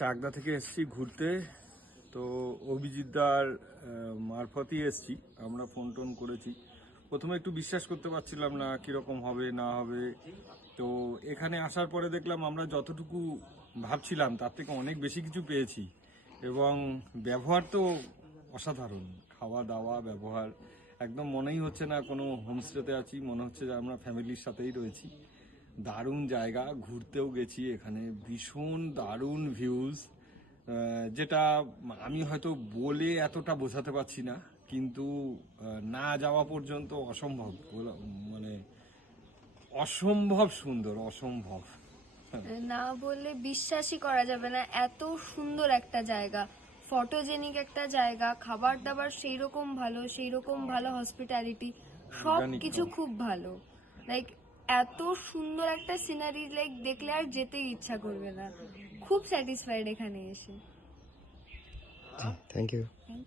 চাকদা থেকে এসছি ঘুরতে। তো অভিজিৎদার মারফতই এসছি, আমরা ফোন টোন করেছি। প্রথমে একটু বিশ্বাস করতে পারছিলাম না কিরকম হবে না হবে। তো এখানে আসার পরে দেখলাম আমরা যতটুকু ভাবছিলাম তার থেকে অনেক বেশি কিছু পেয়েছি। এবং ব্যবহার তো অসাধারণ, খাওয়া দাওয়া ব্যবহার একদম মনেই হচ্ছে না কোনো হোমস্টেতে আছি, মনে হচ্ছে যে আমরা ফ্যামিলির সাথেই রয়েছি। দারুণ জায়গা, ঘুরতেও গেছি, এখানে ভীষণ দারুণ ভিউজ, যেটা আমি হয়তো বলে এতটা বোঝাতে পারছি না, কিন্তু না যাওয়া পর্যন্ত অসম্ভব, মানে অসম্ভব সুন্দর, অসম্ভব। না বললে বিশ্বাসই করা যাবে না, এত সুন্দর একটা জায়গা, ফটোজেনিক একটা জায়গা, খাবার দাবার সেই রকম ভালো হসপিটালিটি, সব Organic কিছু খাবার। খুব ভালো। লাইক এত সুন্দর একটা সিনারি, লাইক দেখলে আর যেতে ইচ্ছা করবে না। খুব স্যাটিসফাইড এখানে এসে। Thank you. থ্যাংক